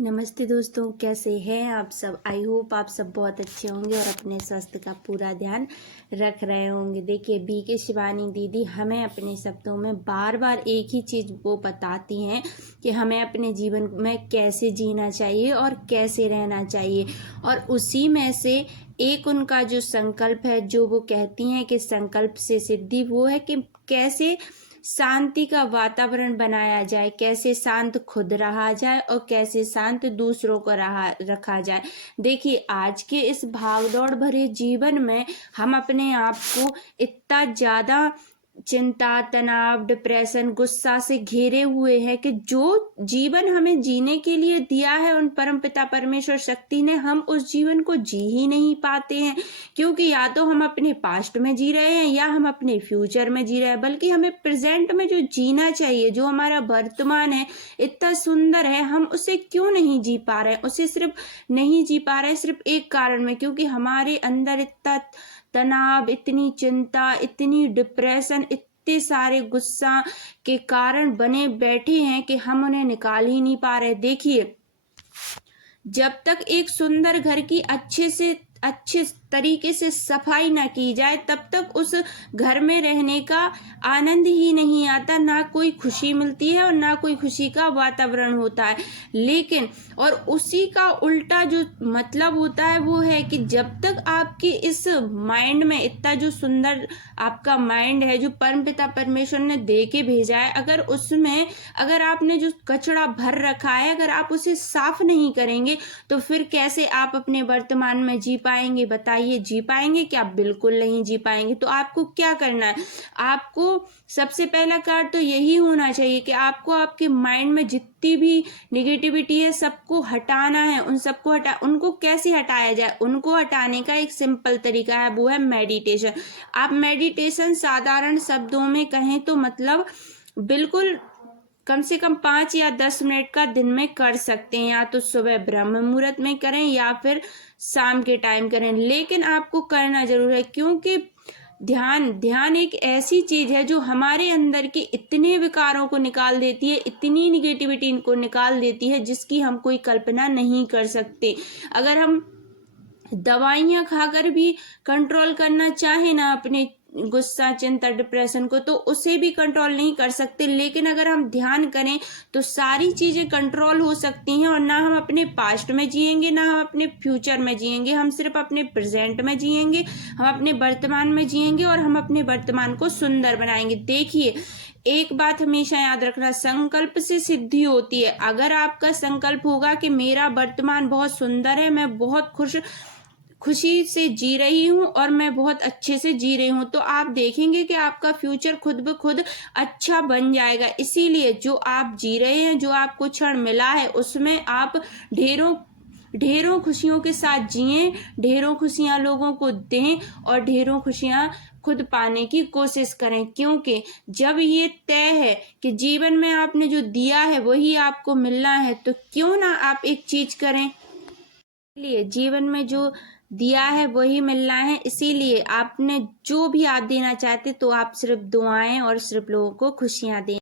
नमस्ते दोस्तों, कैसे हैं आप सब। आई होप आप सब बहुत अच्छे होंगे और अपने स्वास्थ्य का पूरा ध्यान रख रहे होंगे। देखिए, बीके शिवानी दीदी हमें अपने शब्दों में बार बार एक ही चीज़ वो बताती हैं कि हमें अपने जीवन में कैसे जीना चाहिए और कैसे रहना चाहिए। और उसी में से एक उनका जो संकल्प है, जो वो कहती हैं कि संकल्प से सिद्धि, वो है कि कैसे शांति का वातावरण बनाया जाए, कैसे शांत खुद रहा जाए और कैसे शांत दूसरों को रखा जाए। देखिए, आज के इस भागदौड़ भरे जीवन में हम अपने आप को इतना ज़्यादा चिंता, तनाव, डिप्रेशन, गुस्सा से घेरे हुए हैं कि जो जीवन हमें जीने के लिए दिया है उन परमपिता परमेश्वर शक्ति ने, हम उस जीवन को जी ही नहीं पाते हैं। क्योंकि या तो हम अपने पास्ट में जी रहे हैं या हम अपने फ्यूचर में जी रहे हैं, बल्कि हमें प्रेजेंट में जो जीना चाहिए, जो हमारा वर्तमान है इतना सुंदर है, हम उसे क्यों नहीं जी पा रहे हैं। उसे सिर्फ नहीं जी पा रहे हैं सिर्फ एक कारण में, क्योंकि हमारे अंदर इतना तनाव, इतनी चिंता, इतनी डिप्रेशन, इतने सारे गुस्सा के कारण बने बैठे हैं कि हम उन्हें निकाल ही नहीं पा रहे। देखिए, जब तक एक सुंदर घर की अच्छे तरीके से सफाई ना की जाए, तब तक उस घर में रहने का आनंद ही नहीं आता, ना कोई खुशी मिलती है और ना कोई खुशी का वातावरण होता है। लेकिन और उसी का उल्टा जो मतलब होता है वो है कि जब तक आपके इस माइंड में इतना जो सुंदर आपका माइंड है, जो परमपिता परमेश्वर ने दे के भेजा है, अगर आपने जो कचरा भर रखा है, अगर आप उसे साफ नहीं करेंगे तो फिर कैसे आप अपने वर्तमान में जी पाएंगे। बताइए, जी पाएंगे क्या? बिल्कुल नहीं जी पाएंगे। तो आपको क्या करना है? आपको सबसे पहला कार्य तो यही होना चाहिए कि आपको आपके माइंड में जितनी भी निगेटिविटी है सबको हटाना है। उनको कैसे हटाया जाए? उनको हटाने का एक सिंपल तरीका है, वो है मेडिटेशन। आप मेडिटेशन साधारण शब्दों में कहें तो मतलब बिल्कुल कम से कम 5 या 10 मिनट का दिन में कर सकते हैं। या तो सुबह ब्रह्म मुहूर्त में करें या फिर शाम के टाइम करें, लेकिन आपको करना जरूर है। क्योंकि ध्यान एक ऐसी चीज है जो हमारे अंदर के इतने विकारों को निकाल देती है, इतनी निगेटिविटी को निकाल देती है जिसकी हम कोई कल्पना नहीं कर सकते। अगर हम दवाइयाँ खाकर भी कंट्रोल करना चाहे ना अपने गुस्सा, चिंता, डिप्रेशन को, तो उसे भी कंट्रोल नहीं कर सकते। लेकिन अगर हम ध्यान करें तो सारी चीजें कंट्रोल हो सकती हैं। और ना हम अपने पास्ट में जिएंगे, ना हम अपने फ्यूचर में जिएंगे, हम सिर्फ अपने प्रेजेंट में जिएंगे, हम अपने वर्तमान में जिएंगे और हम अपने वर्तमान को सुंदर बनाएंगे। देखिए, एक बात हमेशा याद रखना, संकल्प से सिद्धि होती है। अगर आपका संकल्प होगा कि मेरा वर्तमान बहुत सुंदर है, मैं बहुत खुशी से जी रही हूँ और मैं बहुत अच्छे से जी रही हूँ, तो आप देखेंगे कि आपका फ्यूचर खुद ब खुद अच्छा बन जाएगा। इसीलिए जो आप जी रहे हैं, जो आपको क्षण मिला है, उसमें आप ढेरों खुशियों के साथ जिएं, ढेरों खुशियां लोगों को दें और ढेरों खुशियां खुद पाने की कोशिश करें। क्योंकि जब ये तय है कि जीवन में आपने जो दिया है वही आपको मिलना है, तो क्यों ना आप एक चीज करें। इसलिए जीवन में जो दिया है वही मिलना है। इसीलिए आपने जो भी आप देना चाहते, तो आप सिर्फ दुआएं और सिर्फ लोगों को खुशियां दें।